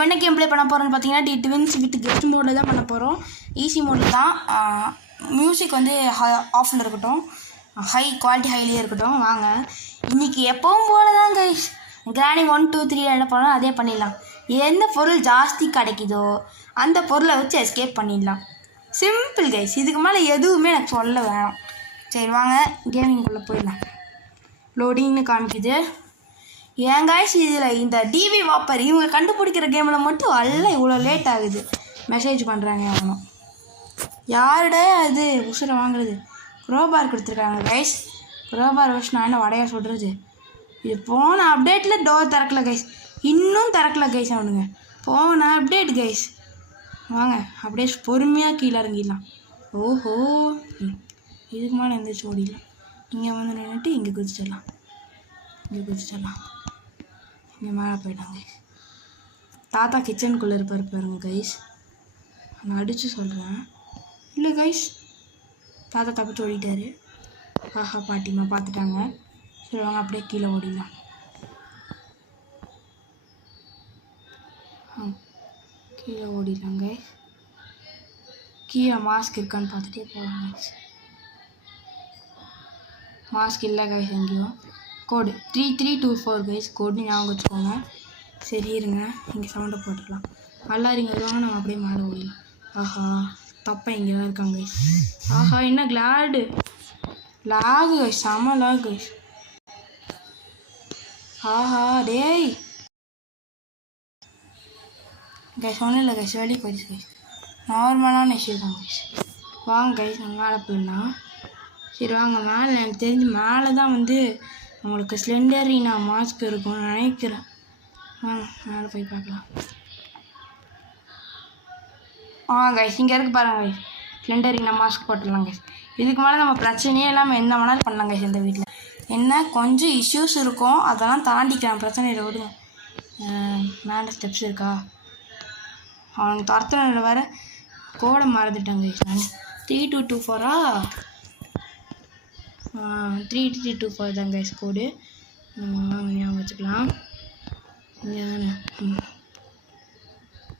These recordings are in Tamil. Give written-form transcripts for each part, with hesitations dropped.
நம்ம என்ன கேம் ப்ளே பண்ண போகிறோம்னு பார்த்தீங்கன்னா ட்வின்ஸ் வித் கெஸ்ட் மோடில் தான் பண்ண போகிறோம். ஈஸி மோடில் தான். மியூசிக் வந்து ஆஃபில் இருக்கட்டும், ஹை குவாலிட்டி ஹைலியே இருக்கட்டும். வாங்க இன்றைக்கி எப்பவும் போல தான் கைஸ். கிராணி 1 2 3 என்ன பண்ணலாம் அதே பண்ணிடலாம். எந்த பொருள் ஜாஸ்தி கிடைக்குதோ அந்த பொருளை வச்சு எஸ்கேப் பண்ணிடலாம். Simple guys. இதுக்கு மேலே எதுவுமே எனக்கு சொல்ல வேணாம். சரி வாங்க கேமிங்குள்ளே போயிடலாம். லோடிங்னு காமிக்குது. ஏன் கைஸ் இதில் இந்த டிவி வாப்பர் இவங்க கண்டுபிடிக்கிற கேமில் மட்டும் எல்லாம் இவ்வளோ லேட் ஆகுது. மெசேஜ் பண்ணுறாங்க அவனும். யாருடே அது உசுரை வாங்குறது? குரோபார் கொடுத்துருக்காங்க கைஸ். குரோபார் வச்சு நான் என்ன வடையாக சொல்கிறது? இது போன அப்டேட்டில் டோர் திறக்கல கைஸ், இன்னும் திறக்கல கைஸ். அவனுங்க போன அப்டேட் கைஸ். வாங்க அப்படியே பொறுமையாக கீழே இறங்கிடலாம். ஓஹோ, இதுக்கு மேலே எந்திரிச்சு ஓடிடலாம். இங்கே வந்து நின்றுட்டு இங்கே குதிச்சிடலாம். இங்கே மேலே போயிட்டாங்க. தாத்தா கிச்சனுக்குள்ளே இருப்பார் பாருங்க கைஸ். நான் அடித்து சொல்கிறேன். இல்லை கைஸ், தாத்தா தப்பிச்சு ஓடிட்டாரு. ஆஹா, பாட்டிமா பார்த்துட்டாங்க. சரி வாங்க அப்படியே கீழே ஓடிடலாம். கீழே ஓடிடலாம் கைஸ். கீழே மாஸ்க் இருக்கான்னு பார்த்துட்டே போகலாம் கைஸ். மாஸ்க் இல்லை கைஸ் எங்கேயும். கோடு 3324 கைஸ். கோடு ஞாபகம் வச்சுக்கோங்க. சரி இருங்க, இங்கே சவுண்டை போட்டுக்கலாம். எல்லாரும் இங்கே வருவாங்க, நம்ம அப்படியே மேலே ஓடிடலாம். ஆஹா, தப்பா இங்கே தான் இருக்காங்க கைஸ். ஆஹா, என்ன லாகு கைஸ், செம லாகு கைஸ். ஆஹா டேய் கைஸ், ஒன்றும் இல்லை கைஸ், வெளியே போயிடுச்சு கைஸ். நார்மலான இஷ்யூ தான் கைஸ். வாங்க கைஸ் நம்ம மேலே போயிடலாம். சரி வாங்க மேலே. எனக்கு தெரிஞ்சு மேலே தான் வந்து உங்களுக்கு ஸ்லெண்டரினா மாஸ்க் இருக்கும்னு நினைக்கிறேன். வாங்க மேலே போய் பார்க்கலாம். கைஸ் இங்கே இருக்குது பாருங்கள் கைஸ். ஸ்லெண்டரினா மாஸ்க் போட்டுடலாம் கைஸ். இதுக்கு மேலே நம்ம பிரச்சனையே இல்லாமல் என்ன வேணாலும் பண்ணலாம் கைஸ். இந்த வீட்டில் என்ன கொஞ்சம் இஷ்யூஸ் இருக்கும், அதெல்லாம் தாண்டிக்கலாம், பிரச்சனை இல்லை, விடுங்க. மேலே ஸ்டெப்ஸ் இருக்கா? அவனுக்கு துரத்துன வேறு கோடை மறந்துட்டாங்க கைஸ். நான் 3224 3324 தான் கைஸ் கோடு. ஞாபகம் வச்சுக்கலாம். இங்கே தானே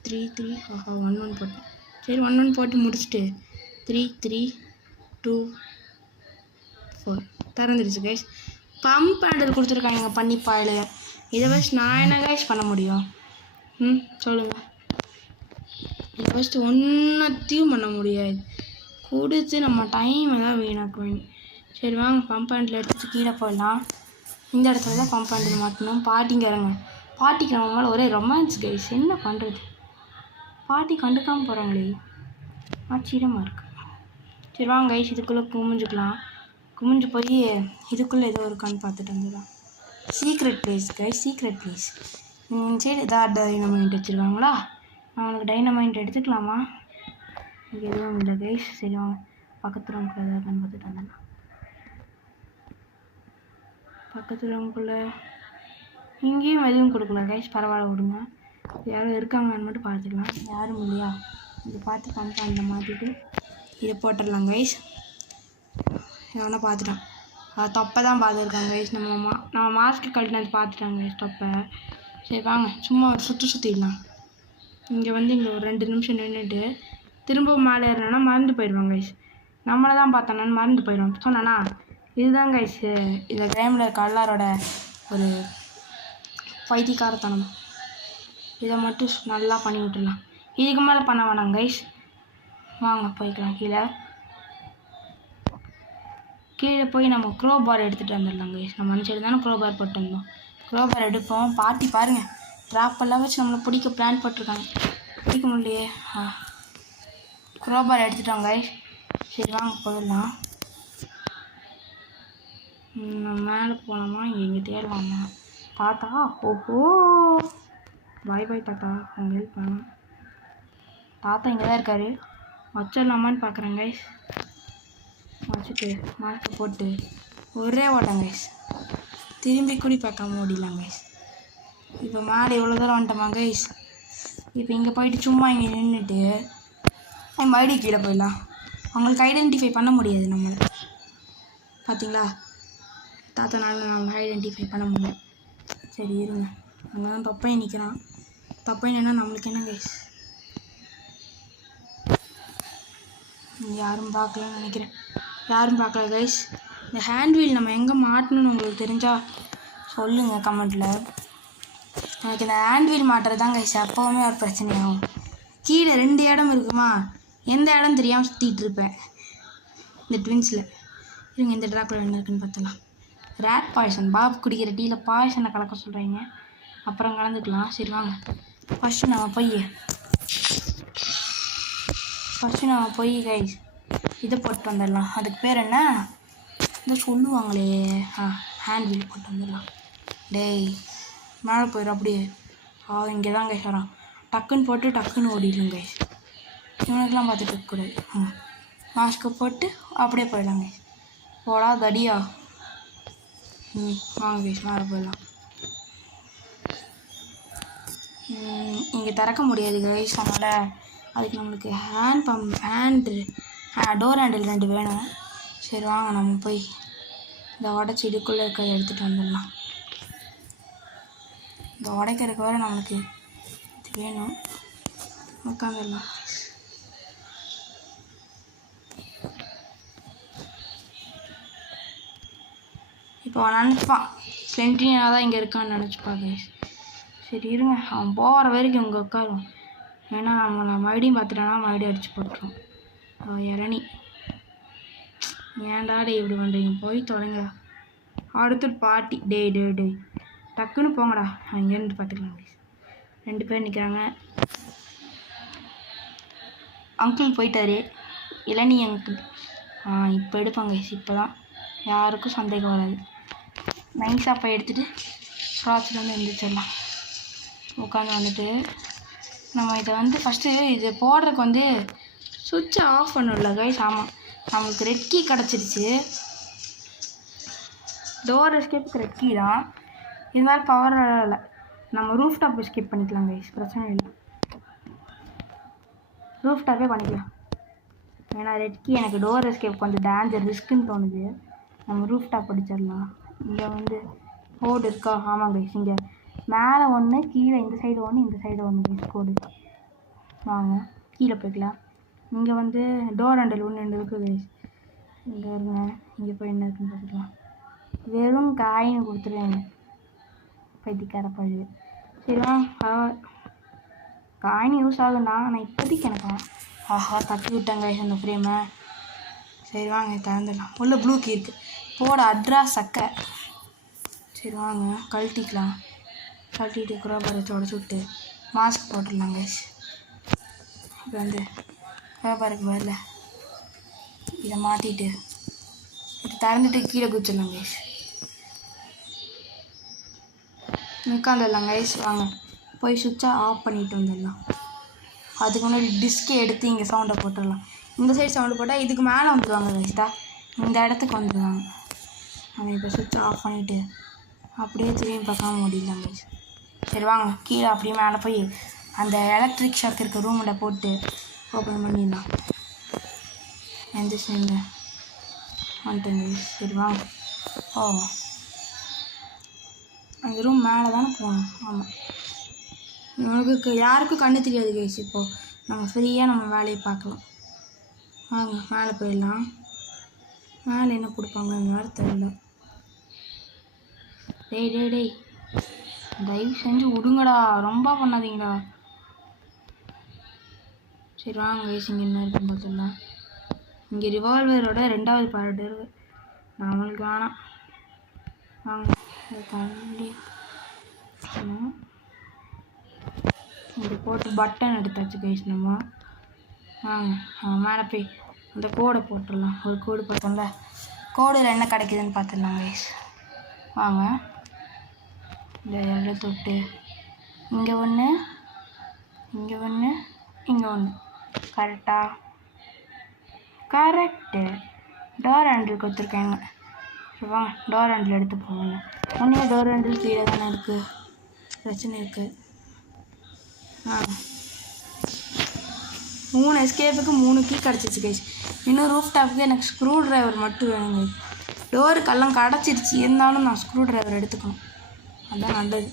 33 11 போட்டேன். சரி 11 போட்டு முடிச்சுட்டு 3324 திறந்துடுச்சு கைஸ். பம்ப் ஹேண்டில் கொடுத்துருக்காங்க பன்னிப்பாயில். இதை வச்சு நான் என்ன கைஸ் பண்ண முடியும்? சொல்லுங்கள். இதை வச்சுட்டு ஒன்றத்தையும் பண்ண முடியாது. கொடுத்து நம்ம டைமை தான் வீணாக்குவேன். சரி வாங்க பம்ப் ஹேண்டில் எடுத்துகிட்டு கீழே போயிடலாம். இந்த இடத்துல தான் பம்ப் ஹேண்டில் மாட்டணும். பாட்டிங்க இறங்க. பாட்டிக்கு நம்ம மேலே ஒரே ரொமான்ஸ் கைஸ். என்ன பண்ணுறது? பாட்டி கண்டுக்காமல் போகிறாங்களே, ஆச்சரியமாக இருக்குது. சரி வாங்க கைஸ் இதுக்குள்ளே குமிஞ்சுக்கலாம். குமிஞ்சு போய் இதுக்குள்ளே ஏதோ இருக்கான்னு பார்த்துட்டு வந்துடலாம். Secret place guys, secret place. சரி ஏதாவது டைனமைண்ட் வச்சுருக்காங்களா? நான் உனக்கு டைனமைண்ட் எடுத்துக்கலாமா? இங்கே எதுவும் இல்லை கைஸ். சரி வாங்க பக்கத்தில் ரூமுக்குள்ளே ஏதாவது பார்த்துட்டு வந்துடலாம். பக்கத்து ரூமுக்குள்ளே இங்கேயும் எதுவும் கொடுக்கல கைஸ். பரவாயில்ல விடுங்க. யாரும் இருக்காங்கன்னு மட்டும் பார்த்துக்கலாம். யாரும் இல்லையா? இதை பார்த்து பண்ணிட்டு அந்த மாற்றிட்டு இதை போட்டுடலாம் கைஸ். எவனா பார்த்துட்டான். தொப்பை தான் பார்த்துருக்காங்க கைஸ். நம்ம மாஸ்க்கு கழட்டினது பார்த்துட்டாங்க கைஸ் தொப்பை. சரி வாங்க சும்மா ஒரு சுற்றிடலாம். இங்கே வந்து இங்கே ஒரு 2 நிமிஷம் நின்றுட்டு திரும்ப மேலே ஏறினா மறந்து போயிடுவாங்க கைஸ். நம்மளை தான் பார்த்தானு மறந்து போயிடுவோம். சொன்னானா இதுதான் கைஸ் இந்த கேமில் இருக்க எல்லாரோட ஒரு பைத்தியக்காரத்தனம். இதை மட்டும் நல்லா பண்ணி விட்டுடலாம். இதுக்கு மேலே பண்ண வேணாம் கைஸ். வாங்க போய்க்கலாம். கீழே போய் நம்ம க்ரோபார் எடுத்துகிட்டு வந்துடலாம் கைஸ். நம்ம நினச்சிட்டு தானே க்ரோபார் போட்டு வந்தோம். க்ரோபார் எடுப்போம். பாட்டி பாருங்கள் ட்ராப்பெல்லாம் வச்சு நம்மளை பிடிக்க பிளான் போட்டிருக்காங்க. பிடிக்க முடியலையே. க்ரோபார் எடுத்துட்டோம் கைஸ். சரி வாங்க போயிடலாம். மேலே போனோமா இங்கே தேடலாமா? தாத்தா ஓஹோ பாய் பாய் தாத்தா, அவங்க ஹெல்ப் பண்ணலாம். தாத்தா இங்கே தான் இருக்காரு. வச்சிடலாமான்னு பார்க்குறேன் கைஸ். வச்சுட்டு மாஸ்க் போட்டு ஒரே ஓட்டம் கைஸ். திரும்பி கூடி பார்க்காம ஓடிடலாம் கைஸ். இப்போ மேலே எவ்வளோ தூரம் வந்துட்டோமா கைஸ். இப்போ இங்கே போயிட்டு சும்மா இங்கே நின்றுட்டு மறுபடியும் கீழே போயிடலாம். அவங்களுக்கு ஐடென்டிஃபை பண்ண முடியாது நம்மளுக்கு. பார்த்தீங்களா? தாத்தானால நம்மளை ஐடென்டிஃபை பண்ண முடியல. சரி இருங்க, அங்கே தான் தொப்பையை நிற்கிறான். தப்பு என்னன்னா நம்மளுக்கு என்ன கைஸ், யாரும் பார்க்கலன்னு நினைக்கிறேன். யாரும் பார்க்கல கைஸ். இந்த ஹேண்ட் வீல் நம்ம எங்கே மாட்டணும்னு உங்களுக்கு தெரிஞ்சால் சொல்லுங்கள் கமெண்ட்டில். எனக்கு இந்த ஹேண்ட் வீல் மாட்டுறது தான் கைஸ் எப்போவுமே ஒரு பிரச்சனையாகும். கீழே 2 இடம் இருக்குமா, எந்த இடம் தெரியாமல் சுற்றிட்டு இருப்பேன் இந்த ட்வின்ஸில். இவங்க இந்த ட்ராக்குள்ள என்ன இருக்குன்னு பார்த்தலாம். Rate poison. பாப் குடிக்கிற டீயில் பாய்சனை கலக்க சொல்கிறீங்க, அப்புறம் கலந்துக்கலாம். சரி வாங்க, ஃபஸ்ட்டு நம்ம போய் கைஸ் இதை போட்டு வந்துடலாம். அதுக்கு பேர் என்ன இதை சொல்லுவாங்களே, ஹேண்ட் வீல் போட்டு வந்துடலாம். டேய் மேலே போயிடும் அப்படியே. இங்கே தான் கைஸ் வரான். டக்குன்னு போட்டு டக்குன்னு ஓடிடலாம் கைஸ். இவனுக்கெல்லாம் பார்த்துட்டு இருக்கக்கூடாது. மாஸ்க்கை போட்டு அப்படியே போயிடலாம் கைஸ். போடா தடியா. வாங்க கைஸ் மேலே போயிடலாம். இங்கே திறக்க முடியாது கைஸ், அதனால் அதுக்கு நம்மளுக்கு டோர் ஹேண்டில் 2 வேணும். சரி வாங்க நம்ம போய் இந்த உடச்சி இதுக்குள்ளே இருக்கிறத எடுத்துகிட்டு வந்துடலாம். இந்த உடைக்கிறதுக்கு வர நம்மளுக்கு இது வேணும். உட்காந்துடலாம். இப்போ அவன் நினச்சிப்பான் சென்ட்ரினா தான் இங்கே இருக்கான்னு நினச்சிப்பான் கைஸ். சரி இருங்க, அவன் போகிற வரைக்கும் இங்கே உட்காரும். ஏன்னா நம்மளை மறுபடியும் பார்த்துட்டானா மறுபடியும் அடித்து போட்டுரும். இரணி ஏன்டா டே இப்படி பண்ணுறீங்க, போய் தொலைங்கடா. அடுத்து பாட்டி. டே டக்குன்னு போங்கடா, அங்கேருந்து பார்த்துக்கலாம் கைஸ். 2 பேர் நிற்கிறாங்க. அங்கிள் போயிட்டாரு, இளநீ அங்கிள். இப்போ எடுப்பாங்க கைஸ். இப்போ தான் யாருக்கும் சந்தேகம் வராது. நைஸாக போய் எடுத்துகிட்டு ஸ்க்ராட்சில் வந்து எழுந்திரிச்சிடலாம். உட்காந்து வந்துட்டு நம்ம இதை வந்து ஃபஸ்ட்டு இது போடுறதுக்கு வந்து சுவிட்சை ஆஃப் பண்ணல கைஸ். ஆமாம், நம்மளுக்கு ரெட் கீ கிடச்சிருச்சு. டோர் எஸ்கேப்புக்கு ரெட் கீ தான். இது மாதிரி பவர் இல்லை, நம்ம ரூஃப் டாப் எஸ்கேப் பண்ணிக்கலாம் கைஸ், பிரச்சனை இல்லை. ரூஃப் டாப்பே பண்ணிக்கலாம். ஏன்னா ரெட் கீ எனக்கு டோர் எஸ்கேப் கொஞ்சம் டேஞ்சர் ரிஸ்க்குன்னு தோணுது. நம்ம ரூஃப் டாப் அடிச்சிடலாம். இங்கே வந்து கோடு இருக்கா? ஆமாம் கைஸ், இங்கே மேலே 1 கீழே இந்த சைடு 1 இந்த சைடு 1 கைஸ் கோடு. வாங்க கீழே போய்க்கலாம். இங்கே வந்து டோர் ஹேண்டில் 1 இருக்குது கைஸ். இங்கே இருங்க, இங்கே போய் என்ன இருக்குன்னு பார்த்துக்கலாம். வெறும் காயின்னு கொடுத்துருவேங்க பைத்தியக்கார பழு. சரி வாங்க, காயின் யூஸ் ஆகுண்ணா, ஆனால் இப்போதைக்கு எனக்கு தட்டி விட்டாங்க கைஸ் அந்த ஃப்ரேமை. சரி வாங்க திறந்துடலாம். உள்ள ப்ளூ கீ இருக்குது, போட அட்ரா சக்கை. சரி வாங்க கழட்டிக்கலாம். கழட்டிட்டு குரோபார் வச்சு உடச்சி விட்டு மாஸ்க் போட்டுடலாம் கைஸ். இப்போ வந்து குரோபாருக்கு வரல, இதை மாற்றிட்டு இதை திறந்துட்டு கீழே குச்சிடலாம் கைஸ். உட்காந்துடலாம் கைஸ். வாங்க போய் சுவிட்சை ஆஃப் பண்ணிட்டு வந்துடலாம். அதுக்கு முன்னாடி டிஸ்கை எடுத்து இங்கே சவுண்டை போட்டுடலாம். இந்த சைடு சவுண்டு போட்டால் இதுக்கு மேலே வந்துடுவாங்க கைஸ்டா, இந்த இடத்துக்கு வந்துடுவாங்க. நம்ம இப்போ சுவிட்சை ஆஃப் பண்ணிவிட்டு அப்படியே திரும்பி பார்க்காம ஓடிடலாம் கைஸ். சரி வாங்க கீழே அப்படியே மேலே போய் அந்த எலக்ட்ரிக் ஷாக் இருக்க ரூமில் போட்டு ஓப்பன் பண்ணிடலாம். எந்த சைடு வந்துட்டுங்க கைஸ். சரி வாங்க அந்த ரூம் மேலே தானே போகணும். ஆமாம், இவனுக்கு யாருக்கும் கண்ணு தெரியாது கைஸ். இப்போது நம்ம ஃப்ரீயாக நம்ம வேலையை பார்க்கலாம். வாங்க மேலே போயிடலாம். மேலே என்ன கொடுப்பாங்கன்னு வேறு தெரியல. டேய் தயவு செஞ்சு விடுங்கடா, ரொம்ப பண்ணாதீங்கடா. சரி வாங்க கைஸ், இங்கே என்ன இருக்குன்னு பார்த்துடலாம். இங்கே ரிவால்வரோட 2வது பார்ட் இருக்குது, நம்மளுக்கு வேணாம். வாங்க தள்ளி இங்கே போட்டு பட்டன் எடுத்தாச்சு கைஸ். நம்ம வாங்க மேலே போய் அந்த கோடை போட்டுடலாம். ஒரு கோடு பார்த்தோம்ல, கோடில் என்ன கிடைக்குதுன்னு பார்த்துடலாம் கைஸ். வாங்க இந்த இடம் தொட்டு இங்கே 1 இங்கே 1 இங்கே 1 கரெக்டு டோர் ஹேண்டில் கொடுத்துருக்காங்க. வாங்க டோர் ஹேண்டில் எடுத்து போங்க. ஒன்றே டோர் ஹேண்டில் கீழே தானே இருக்குது, பிரச்சனை இருக்குது. 3 எஸ்கேப்புக்கு 3 கீ கிடச்சிச்சு கைஸ். இன்னும் ரூஃப் டாப்புக்கு எனக்கு ஸ்க்ரூ ட்ரைவர் மட்டும் வேணுங்க. டோருக்கெல்லாம் கிடச்சிருச்சு, இருந்தாலும் நான் ஸ்க்ரூ ட்ரைவர் எடுத்துக்கணும், அதுதான் நல்லது.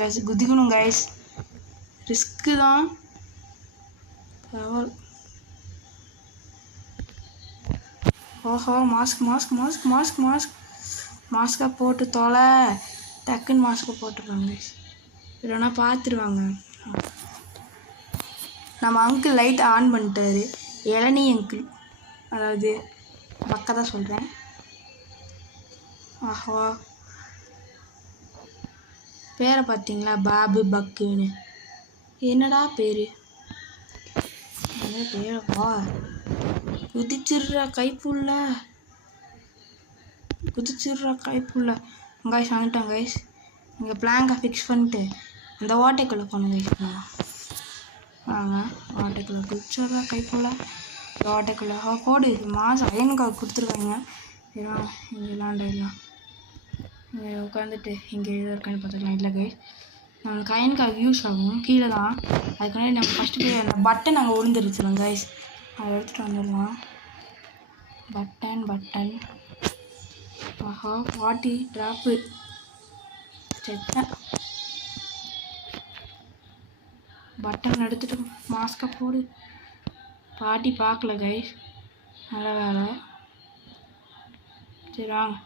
கைஸ் குதிக்கணும் கைஸ், ரிஸ்க்கு தான். ஓஹோ mask mask mask mask mask மாஸ்கை போட்டு தொலை, டக்குன்னு மாஸ்கை போட்டுருவாங்க கைஸ், இல்லைன்னா பார்த்துருவாங்க. நம்ம அங்கிள் லைட் ஆன் பண்ணிட்டாரு, இளநீ அங்கிள், அதாவது பக்கா தான் சொல்கிறேன். ஆஹோ பேரை பார்த்தீங்களா, பாபு பக்குன்னு, என்னடா பேர், பேரப்பா. குதிச்சிடுறா கைப்புள்ள, குதிச்சிடுறா கைப்புள்ள. கைஸ் வந்துட்டோம் கைஸ், இங்கே பிளாங்கை ஃபிக்ஸ் பண்ணிட்டு அந்த ஓட்டைக்குள்ளே போகணும் கைஸ். வாங்க ஓட்டைக்குள்ளே குதிச்சிடுறா கைப்புள்ள, ஓட்டைக்குள்ளே போடு. மாதம் எனக்கு கொடுத்துருக்காங்க. இங்கே விளாண்டிடலாம், இங்கே உட்காந்துட்டு இங்கே எதாவது இருக்கான்னு பார்த்துக்கலாம். இல்லை கைஸ், நம்மளுக்கு அயனுக்காக யூஸ் ஆகும், கீழே தான். அதுக்கு முன்னாடி நம்ம ஃபஸ்ட்டு போய் அந்த பட்டன் நாங்கள் விழுந்துருச்சுலாம் கைஸ், அதை எடுத்துகிட்டு வந்துடலாம். பட்டன் ஆஹா வாட்டி ட்ராப்பு செத்த. பட்டன் எடுத்துகிட்டு மாஸ்கை போடு. பாட்டி பார்க்கல கைஸ், நல்ல வேலை. சரி வாங்க,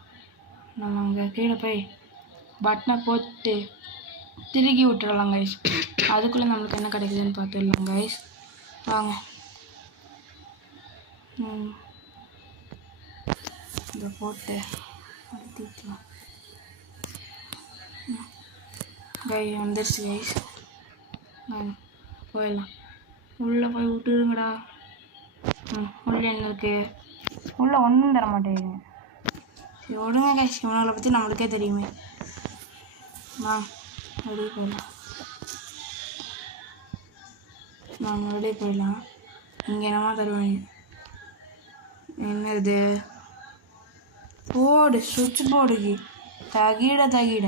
நம்ம அங்கே கீழே போய் பட்டனை போட்டு திருகி விட்டுறலாம் கைஸ். அதுக்குள்ளே நம்மளுக்கு என்ன கிடைக்குதுன்னு பார்த்துடலாம் கைஸ். வாங்க இதை போட்டு அழுத்திக்கலாம். கை வந்துருச்சு கைஸ், போயிடலாம். உள்ளே போய் விட்டுருங்கடா. உள்ளே என்ன இருக்கு, உள்ளே ஒன்றும் தர மாட்டேங்குது. சரி விடுங்க கைஸ், இவங்களை பற்றி நம்மளுக்கே தெரியுமே. வெளியே போயிடலாம், நாங்கள் வெளியே போயிடலாம். இங்கே என்னமா தருவாங்க, என்னது போர்டு, சுவிட்ச் போர்டுக்கு தகிட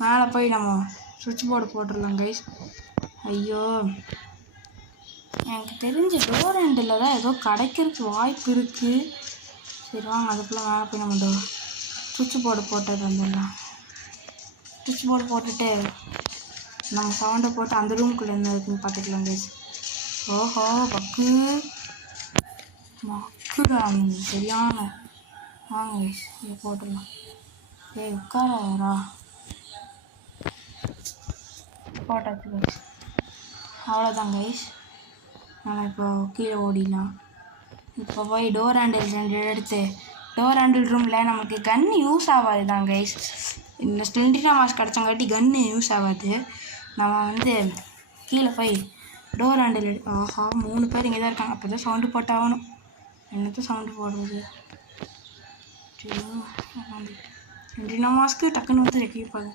மேலே போய் நம்ம சுவிட்ச் போர்டு போட்டுடலாம் கைஸ். ஐயோ எனக்கு தெரிஞ்ச டோர் ஹேண்டில் தான் ஏதோ கிடைக்கிறதுக்கு வாய்ப்பு இருக்குது. சரி வாங்க அதுக்குள்ளே மேலே போய் நம்ம சுவிட்ச் போர்டு போட்டுட்டு வந்துடலாம். சுவிட்ச் போர்டு போட்டுட்டு நம்ம சவுண்டை போட்டு அந்த ரூம்குள்ளே என்ன இருக்குன்னு பார்த்துக்கலாம் கைஸ். ஓஹோ மக்குடா சரியான. வாங்க கைஸ் இதை போட்டுடலாம். உட்காரா போட்டாச்சு கைஸ், அவ்வளோதான் கைஸ். நம்ம இப்போ கீழே ஓடிடலாம். இப்போ போய் டோர் ஹேண்டில் 2 எடுத்து டோர் ஹேண்டில் ரூமில் நமக்கு கன்று யூஸ் ஆகாது தான் கைஸ். இந்த ஸ்ப்ளிண்டினா மாஸ்க் கிடச்சங்காட்டி கன்று யூஸ் ஆகாது. நம்ம வந்து கீழே போய் டோர் ஹேண்டில் ஆஹா 3 பேர் இங்கே தான் இருக்காங்க. அப்போ தான் சவுண்டு போட்டாகணும். என்னத்த சவுண்டு போடுறது, சரி ஸ்ப்ளிண்டினா மாஸ்க்கு டக்குன்னு வந்து ரெக்கிப்பாங்க.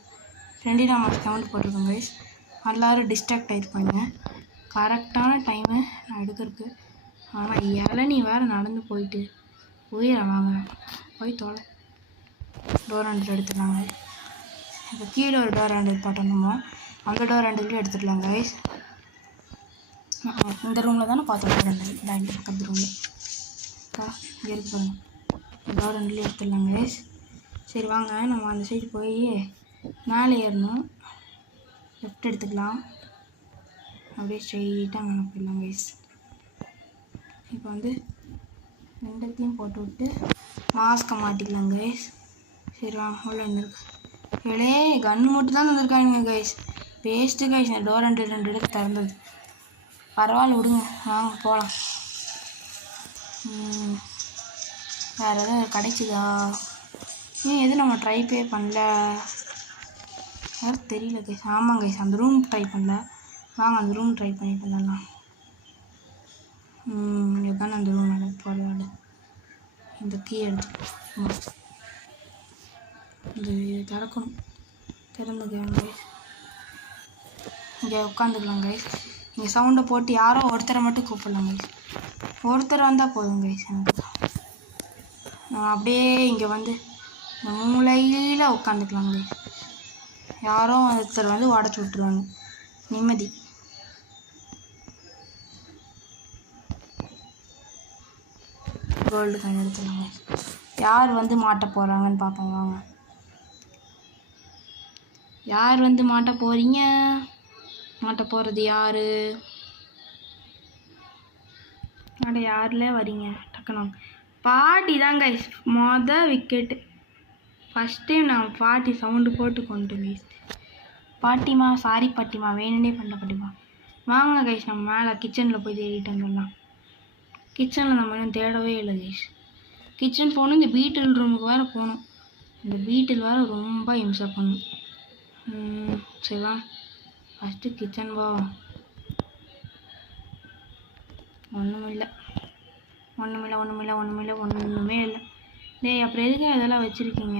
ஸ்ப்ளிண்டினா மாஸ்க் சவுண்டு போட்டிருக்கோங்க கைஸ். எல்லோரும் டிஸ்ட்ராக்ட் ஆகிருப்பாங்க. கரெக்டான டைமு நான் எடுக்கிறதுக்கு. ஆனால் இளநீ வேறு நடந்து போயிட்டு வாங்க போய் தொலை. டோர் ஹேண்டில் எடுத்துடலாங்க. இப்போ கீழே ஒரு டோர் ஹேண்டில் போட்டணுமோ அந்த டோர் ஹேண்டில் எடுத்துடலாங்க கைஸ். இந்த ரூமில் தானே பார்த்தோம் டோர் ஹேண்டில், இந்த பக்கத்து ரூமில் இங்கே இருக்கு பாருங்க. டோர் ஹேண்டில் எடுத்துடலாங்க கைஸ். சரி வாங்க நம்ம அந்த சைடு போய் மேலே ஏறணும். லெஃப்ட் எடுத்துக்கலாம், அப்படியே ஸ்ட்ரெயிட்டாக மேலே போயிடலாம் கைஸ். இப்போ வந்து 2த்தையும் போட்டு விட்டு மாஸ்கை மாட்டிக்கலாம் கைஸ். சரி வாங்க உள்ள இருக்கு கன்று மட்டும் தான் தந்துருக்காங்க guys. Waste guys, door handle 2 எடுத்து திறந்தது. பரவாயில்ல விடுங்க, வாங்க போகலாம். வேறு எதாவது கிடைச்சிதா, எதுவும் நம்ம ட்ரை பண்ணல யாரும் தெரியல கைஸ். ஆமாம் கைஸ் அந்த ரூம் ட்ரை பண்ணல. வாங்க அந்த ரூம் ட்ரை பண்ணிட்டு வந்துடலாம். இதுதான் அந்த ரூம் எனக்கு போடுவாடு. இந்த கீ எடுத்து இந்த திறக்கணும். திறந்துக்கலாம் கைஸ். இங்கே உட்காந்துக்கலாம் கைஸ். இங்கே சவுண்டை போட்டு யாரோ ஒருத்தரை மட்டும் கூப்பிடலாம் கைஸ். ஒருத்தர் வந்தால் போதும் கைஸ். எனக்கு நான் அப்படியே இங்கே வந்து இந்த மூலையில் உட்காந்துக்கலாம் கைஸ். யாரோ ஒருத்தர் வந்து உடச்சி விட்ருவாங்க, நிம்மதி. கோல்டு காயின் எடுத்துலாங்க. யார் வந்து மாட்ட போகிறாங்கன்னு பார்ப்போம் வாங்க. யார் வந்து மாட்ட போகிறீங்க? மாட்ட போகிறது யார்? அட யாரில் வரீங்க டக்குனு? பாட்டி தான் கைஸ் விக்கெட்டு. ஃபஸ்ட் டைம் நான் பாட்டி சவுண்டு போட்டு கொண்டு கைஸ். பாட்டிமா சாரி பாட்டிமா, வேணுன்னே பண்ண பாட்டிமா. வாங்க கைஸ் நம்ம மேலே கிச்சனில் போய் தேடிட்டு வந்துடலாம். கிச்சனில் நம்ம இன்னும் தேடவே இல்லை கைஸ். கிச்சன் போகணும், இந்த பீட்டில் ரூமுக்கு வேறு போகணும். இந்த பீட்டில் வேறு ரொம்ப இம்சை பண்ணும். சரிவா ஃபஸ்ட்டு கிச்சன் வா. ஒன்றுமே இல்லை. டேய் அப்புறம் எதுக்கு அதெல்லாம் வச்சுருக்கீங்க?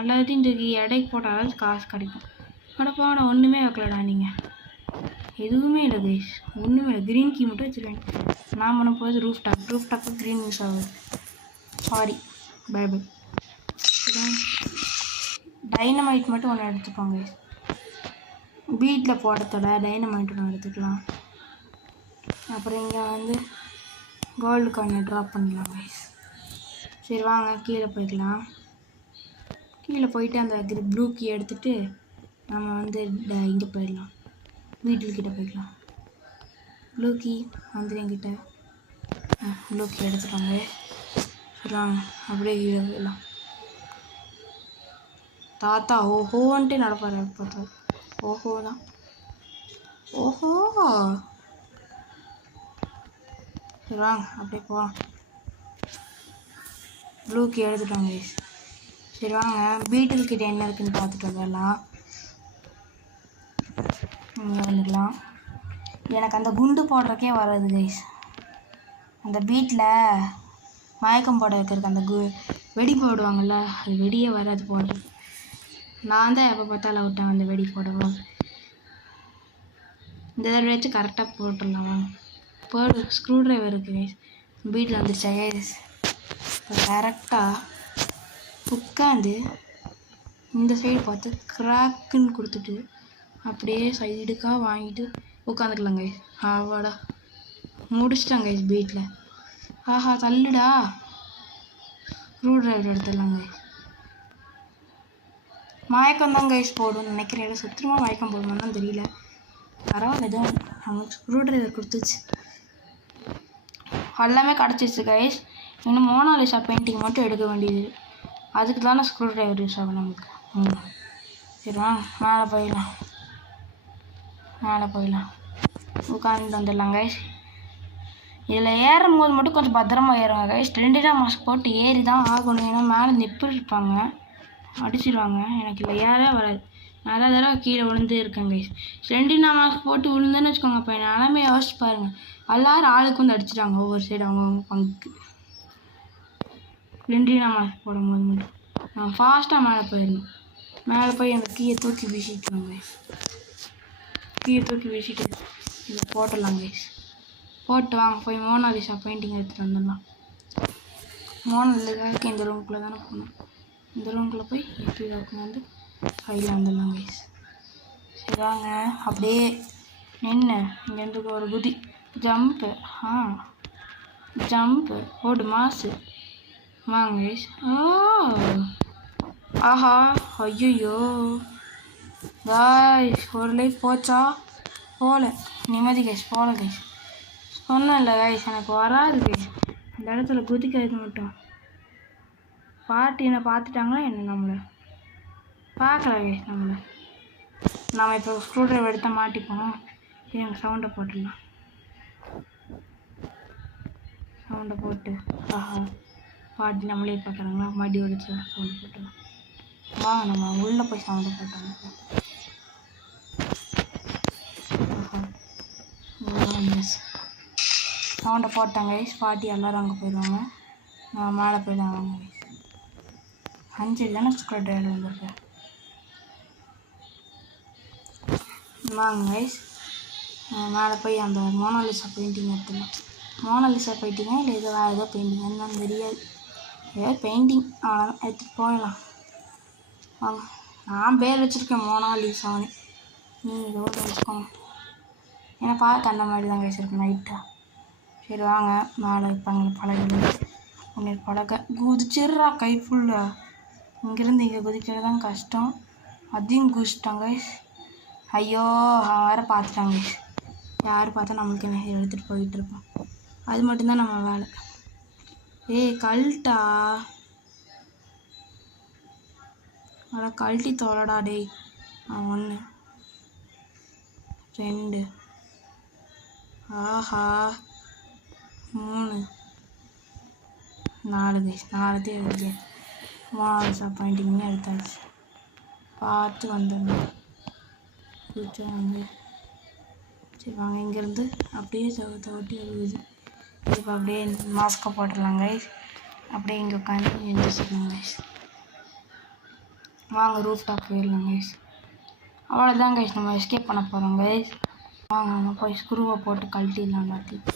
எல்லாத்தையும் தூக்கி எடைக்கு போட்டாலும் காசு கிடைக்கும். அடப்பாடா ஒன்றுமே வைக்கலடா நீங்கள். எதுவுமே இல்லை கைஸ், ஒன்றுமே இல்லை. க்ரீன் கீ மட்டும் வச்சுருவேன். நான் பண்ண போகிறது ரூஃப் டாப்பு க்ரீன் யூஸ் ஆகுது. Sorry bye. டைனமைட் மட்டும் ஒன்று எடுத்துப்போங்க கைஸ். வீட்டில் போடுறதோட டைனமைட் ஒன்று எடுத்துக்கலாம். அப்புறம் இங்கே வந்து கோல்டு காயினை ட்ராப் பண்ணிடலாம் கைஸ். சரி வாங்க கீழே போய்க்கலாம். கீழே போயிட்டு அந்த ப்ளூ கீ எடுத்துகிட்டு நம்ம வந்து இங்கே போயிடலாம். வீட்டுக்கிட்ட போய்க்கலாம். ப்ளூ கீ வந்து என்கிட்ட ப்ளூ கீ எடுத்துட்டாங்க. சரி வாங்க அப்படியே கீழே போயிடலாம். தாத்தா ஓஹோன்ட்டு நடப்பார். பார்த்தா ஓஹோ தான். ஓஹோ சரி வாங்க அப்படியே போகலாம். ப்ளூ கீ எடுத்துட்டோம் கைஸ். சரி வாங்க பீட்டில் கிட்ட என்ன இருக்குன்னு பார்த்துட்டு வந்துடலாம். இங்கே வந்துடலாம். எனக்கு அந்த குண்டு போடுறக்கே வராது கைஸ். அந்த பீட்டில் மயக்கம் போட வைக்கிறதுக்கு அந்த வெடி போடுவாங்கள்ல, அது வெடியே வராது போடுறது. நான் தான் எப்போ பார்த்தாலும் விட்டேன் அந்த வெடி போடுவோம். இந்த தடவை வச்சு கரெக்டாக போட்டுடலாம். போடு ஸ்க்ரூ ட்ரைவர் இருக்குது கைஸ். பீட்டில் வந்துருச்சா கைஸ். இப்போ கரெக்டாக உட்காந்து இந்த சைடு பார்த்து கிராக்குன்னு கொடுத்துட்டு அப்படியே சைடுக்காக வாங்கிட்டு உட்காந்துக்கலாம் கைஸ். ஆவாடா முடிச்சிட்டாங்க கைஸ் பீட்டில். ஆஹா தள்ளுடா. ஸ்க்ரூ ட்ரைவர் எடுத்துடலாம் கைஸ். மயக்கம் தான் கைஸ் போடும்னு நினைக்கிறேன். சுத்தமாக மயக்கம் போடுமான்னு தான் தெரியல. பரவாயில்ல எதுவும் நமக்கு ஸ்க்ரூ ட்ரைவர் கொடுத்துச்சு. எல்லாமே கிடச்சிச்சு கைஸ். இன்னும் மோனாலிசா பெயிண்டிங் மட்டும் எடுக்க வேண்டியது. அதுக்கு தானே ஸ்க்ரூ ட்ரைவர் யூஸ் ஆகும் நமக்கு. சரி வாங்க மேலே போயிடலாம். உட்காந்து வந்துடலாம் கைஸ். இதில் ஏறும் போது மட்டும் கொஞ்சம் பத்திரமா ஏறுங்க கைஸ். 2 மாஸ்க் போட்டு ஏறி தான் ஆகணும். ஏன்னா மேலே நிப்பிள் இருப்பாங்க, அடிச்சிடுவாங்க. எனக்கு இல்லை ஏறவே வராது. நிறைய தடவை கீழே விழுந்து இருக்கேன் கைஸ். 2 மாஸ்க் போட்டு விழுந்தேன்னு வச்சுக்கோங்க. இப்போ நிலமையை யோசிச்சு பாருங்கள். எல்லாரும் ஆளுக்கு வந்து அடிச்சிட்டாங்க ஒவ்வொரு சைடு அவங்க பங்குக்கு. 2 மாஸ்க் போடும் போது மட்டும் நான் ஃபாஸ்ட்டாக மேலே போயிடணும். மேலே போய் அந்த கீயை தூக்கி வீசிட்டுருவோம் கைஸ். இதை போட்டுடலாம் கைஸ். போட்டு வாங்க போய் மோனாலிசா பெயிண்டிங் எடுத்துகிட்டு வந்துடலாம். மோனாலிசாவுக்கு இந்த ரூம்குள்ளே தானே போகணும். இந்த ரூம்குள்ளே போய் எப்படி வந்து கையில் வந்துடலாம் கைஸ். சரி வாங்க அப்படியே நின்று இங்கேருந்து ஒரு குதி ஜம்ப்பு ஓடு மாசு வாங்க கைஸ். ஆஹா ஐயோ காய்ஸ் ஒரு லைஃப் போச்சா? போகல. நிம்மதி கைஸ் போகல கைஸ். சொன்னேன்ல கைஸ் எனக்கு வராது கைஸ். அந்த இடத்துல குதிக்கிறது மட்டும். பாட்டி என்ன பார்த்துட்டாங்களா என்ன? நம்மளை பார்க்கல கைஸ். நம்ம இப்போ ஸ்க்ரூ ட்ரைவர் எடுத்தால் மாட்டிப்போம். எங்கள் சவுண்டை போட்டுடலாம். சவுண்டை போட்டு ஆஹா பாட்டி நம்மளே பார்க்குறாங்களா? மடி ஒடிச்சு சவுண்டு போட்டுடலாம். வாங்க நம்ம உள்ளே போய் சவுண்டை போட்டாங்க. சவுண்டை போட்டாங்க கைஸ். பாட்டி எல்லோரும் அங்கே போயிடுவாங்க. நான் மேலே போயிடலாம் வாங்க கைஸ். 5 தானே ஸ்க்ரூ ட்ரைவர் வந்துருக்கு. வாங்க கைஸ் மேலே போய் அந்த மோனாலிசா பெயிண்டிங் எடுத்துடலாம். மோனாலிசா பெயிண்டிங்கா இல்லை இது வேறு ஏதோ பெயிண்டிங் என்னன்னு தெரியாது. ஏதோ பெயிண்டிங் அவ்வளோதான் எடுத்துகிட்டு போயிடலாம். வாங்க நான் பேர் வச்சுருக்கேன் மோனாலிசான்னு. நீங்கள் இதோட வச்சுக்கோங்க. ஏன்னா பார்க்க அந்த மாதிரி தான் வச்சுருக்கேன் நைட்டாக. சரி வாங்க மேலே வைப்பாங்க பழக குதிச்சிட்றா கை ஃபுல்லாக. இங்கேருந்து இங்கே குதிக்கிறது தான் கஷ்டம். அதையும் குடிச்சிட்டாங்க. ஐயோ அவன் வேறு பார்த்துட்டாங்க. யார் பார்த்தா நம்மளுக்கு மெசேஜ் எடுத்துகிட்டு போயிட்டு இருப்பான். அது மட்டும்தான் நம்ம வேலை. ஏய் கழட்டா, அதான் கழட்டி தோலடா டேய். 1 2 ஆஹா 3 4 கைஸ், 4 எடுத்து 3 பாயிண்டிங்னே எடுத்தாச்சு. பார்த்து வந்துடணும். வாங்க. சரி வாங்க, இங்கேருந்து அப்படியே தவட்டி வருது. இப்போ அப்படியே மாஸ்க்கை போட்டுடலாம் கைஸ். அப்படியே இங்கே உட்காந்து எழுந்திரிச்சிக்கலாம் கைஸ். வாங்க ரூஃப் டாப் போயிடலாம் கைஸ். அவ்வளோதான் கைஸ், நம்ம எஸ்கேப் பண்ண போகிறோம் கைஸ். வாங்க நம்ம போய் ஸ்க்ரூவை போட்டு கழட்டிடலாம் எல்லாத்தையும்.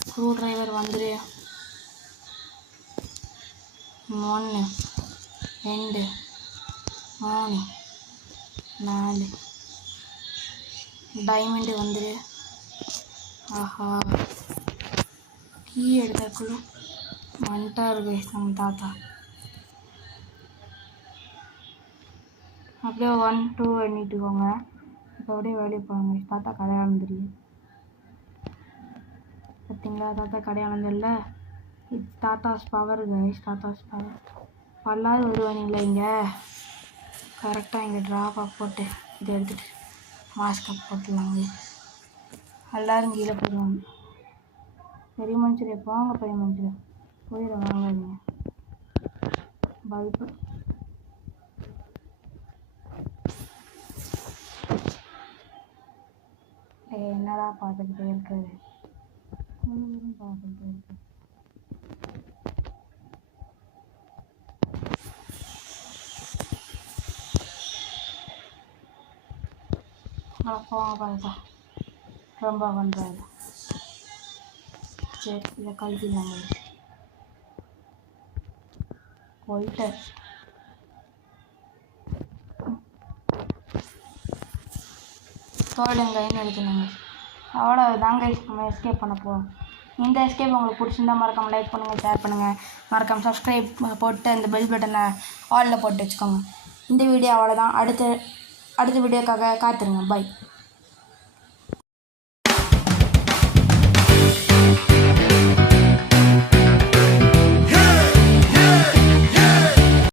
ஸ்க்ரூ ட்ரைவர் வந்துடு. 1 2 3 4 டைமண்டு வந்துடு. ஆஹா கீ எடுக்கிறக்குள்ள வந்துட்டாரு கைஸ் நம்ம தாத்தா. அப்படியே 1 2 எண்ணிட்டுக்கோங்க. இப்போ அப்படியே வெளியே போவாங்க. தாத்தா கடையாளம் தெரியும் பார்த்தீங்களா? தாத்தா கடையாளம் இல்லை. இது thathas power guys, thathas power. எல்லாரும் வருவானுங்களா இங்கே? கரெக்டாக இங்கே ட்ராப்பாக போட்டு இதை எடுத்துகிட்டு மாஸ்கை போட்டுடலாங்க. எல்லோரும் கீழே போயிடுவாங்க. பெரிய மனுஷரே போங்க, பெரிய மனுஷரே போயிட வாங்காதீங்க. பல்பு என்னடா பார்த்துக்கிட்டே இருக்குது, பார்த்துக்கிட்டே இருக்கு. போங்க பார்த்தா ரொம்ப பண்ணுறாரு. சரி இதை கழட்டிடலாங்க. போயிட்டு தோடுங்கன்னு எடுத்துனாங்க. அவ்வளோ தாங்க நம்ம எஸ்கேப் பண்ண போகிறோம். இந்த எஸ்கேப் உங்களுக்கு பிடிச்சிருந்தா மறக்காமல் லைக் பண்ணுங்கள், ஷேர் பண்ணுங்கள், மறக்காமல் சப்ஸ்கிரைப் போட்டு இந்த பெல் பட்டனை ஆலில் போட்டு வச்சுக்கோங்க. இந்த வீடியோ அவ்வளோதான். அடுத்த வீடியோக்காக காத்துருங்க. பை.